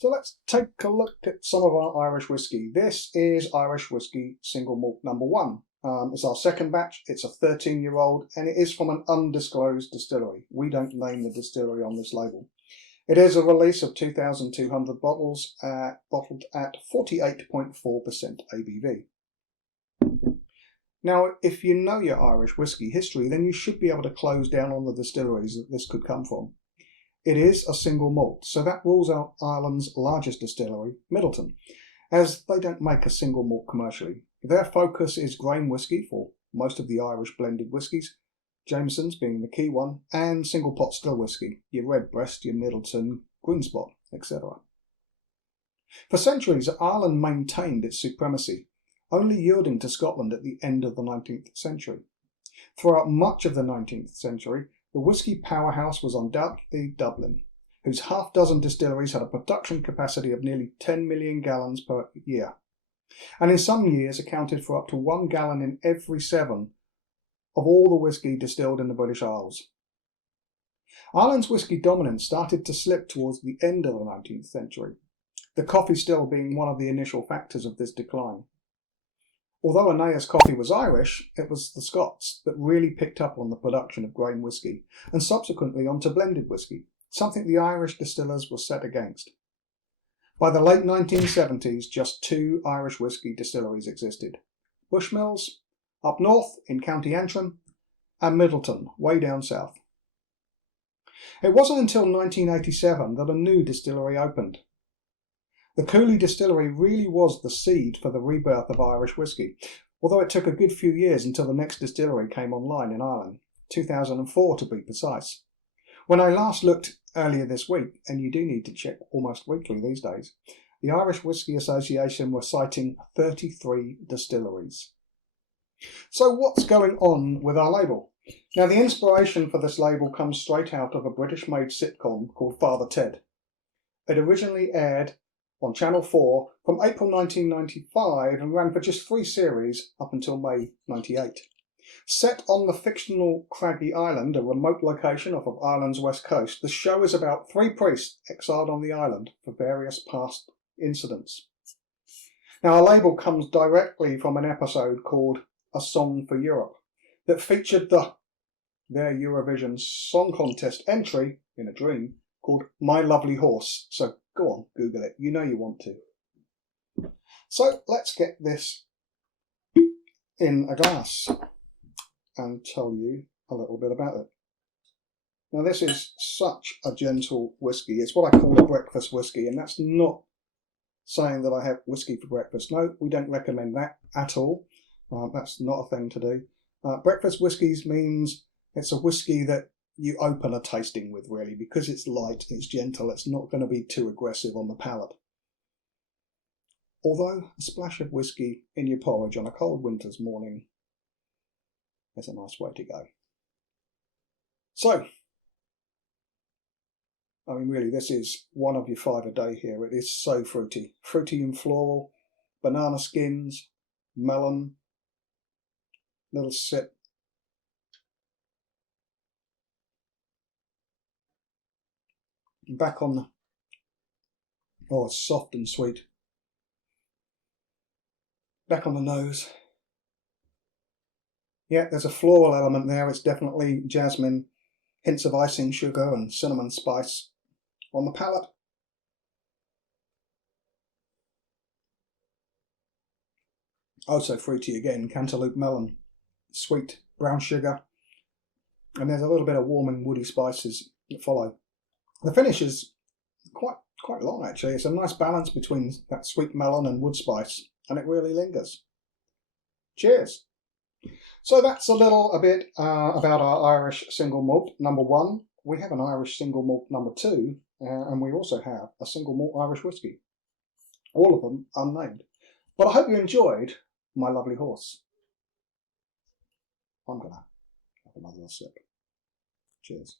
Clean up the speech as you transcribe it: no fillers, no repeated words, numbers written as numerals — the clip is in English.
So let's take a look at some of our Irish whiskey. This is Irish whiskey single malt number 1. It's our second batch. It's a 13-year-old and it is from an undisclosed distillery. We don't name the distillery on this label. It is a release of 2,200 bottles, bottled at 48.4% ABV. Now, if you know your Irish whiskey history, then you should be able to close down on the distilleries that this could come from. It is a single malt, so that rules out Ireland's largest distillery, Middleton, as they don't make a single malt commercially. Their focus is grain whisky for most of the Irish blended whiskies, Jameson's being the key one, and single pot still whisky, your Redbreast, your Middleton, Greenspot, etc. For centuries, Ireland maintained its supremacy, only yielding to Scotland at the end of the 19th century. Throughout much of the 19th century, the whisky powerhouse was undoubtedly Dublin, whose half-dozen distilleries had a production capacity of nearly 10 million gallons per year, and in some years accounted for up to 1 gallon in every 7 of all the whisky distilled in the British Isles. Ireland's whisky dominance started to slip towards the end of the 19th century, the coffee still being one of the initial factors of this decline. Although Aeneas coffee was Irish, it was the Scots that really picked up on the production of grain whisky, and subsequently onto blended whisky, something the Irish distillers were set against. By the late 1970s, just 2 Irish whisky distilleries existed: Bushmills, up north in County Antrim, and Middleton, way down south. It wasn't until 1987 that a new distillery opened. The Cooley distillery really was the seed for the rebirth of Irish whisky, although it took a good few years until the next distillery came online in Ireland, 2004 to be precise. When I last looked earlier this week, and you do need to check almost weekly these days, the Irish Whisky Association were citing 33 distilleries. So what's going on with our label? Now, the inspiration for this label comes straight out of a British-made sitcom called Father Ted. It originally aired on Channel 4 from April 1995 and ran for just 3 series up until May 98. Set on the fictional Craggy Island, a remote location off of Ireland's west coast, the show is about 3 priests exiled on the island for various past incidents. Now, our label comes directly from an episode called A Song for Europe that featured their Eurovision Song Contest entry, in a dream, called My Lovely Horse. So go on, Google it. You know you want to. So let's get this in a glass and tell you a little bit about it. Now, this is such a gentle whisky. It's what I call a breakfast whisky, and that's not saying that I have whisky for breakfast. No, we don't recommend that at all. That's not a thing to do. Breakfast whiskies means it's a whisky that you open a tasting with, really, because it's light, it's gentle, it's not going to be too aggressive on the palate. Although a splash of whisky in your porridge on a cold winter's morning is a nice way to go. So, I mean, really, this is one of your 5 a day here. It is so fruity. Fruity and floral, banana skins, melon, little sip. Back on the, oh, it's soft and sweet. Back on the nose. Yeah, there's a floral element there. It's definitely jasmine, hints of icing sugar and cinnamon spice on the palate. Also fruity again, cantaloupe melon, sweet brown sugar, and there's a little bit of warming woody spices that follow. The finish is quite long, actually. It's a nice balance between that sweet melon and wood spice, and it really lingers. Cheers! So that's a bit about our Irish single malt number 1. We have an Irish single malt number 2, and we also have a single malt Irish whisky. All of them unnamed. But I hope you enjoyed My Lovely Horse. I'm going to have another sip. Cheers.